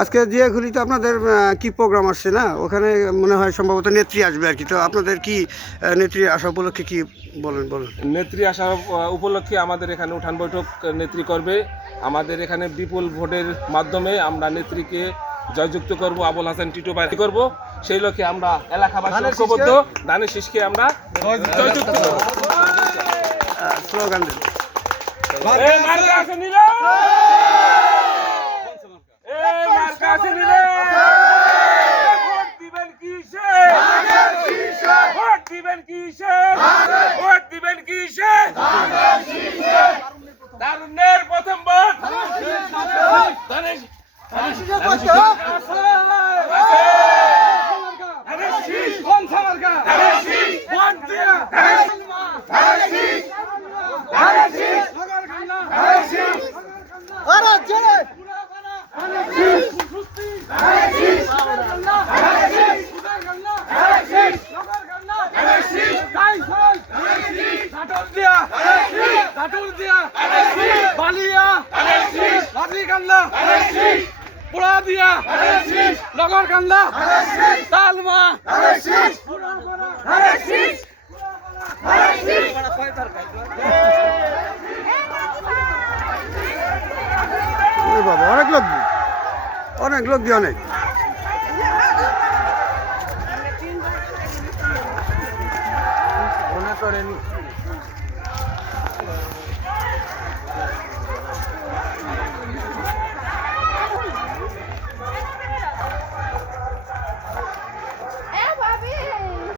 আজকে জিয়াখুলিতে আপনাদের কি প্রোগ্রাম আসছে না? ওখানে মনে হয় সম্ভবত নেত্রী আসবে আর কি। তো আপনাদের কি নেত্রী আসা উপলক্ষে কি বলেন? নেত্রী আসার উপলক্ষে আমাদের এখানে উঠান বৈঠক নেত্রী করবে। আমাদের এখানে বিপুল ভোটের মাধ্যমে আমরা নেত্রীকে জয়যুক্ত করব, আবুল হাসান টিটু ভাই করব। সেই লক্ষ্যে আমরা এলাকাবাসী ঐক্যবদ্ধ ধানের শীষকে আমরা জয়যুক্ত করব। স্লোগান দেন। তারুণ্যের প্রথম ভোট নগর কান্দা তালমা বাবা অনেক লোক, অনেক লোক দিয়ে অনেক। মনে করেন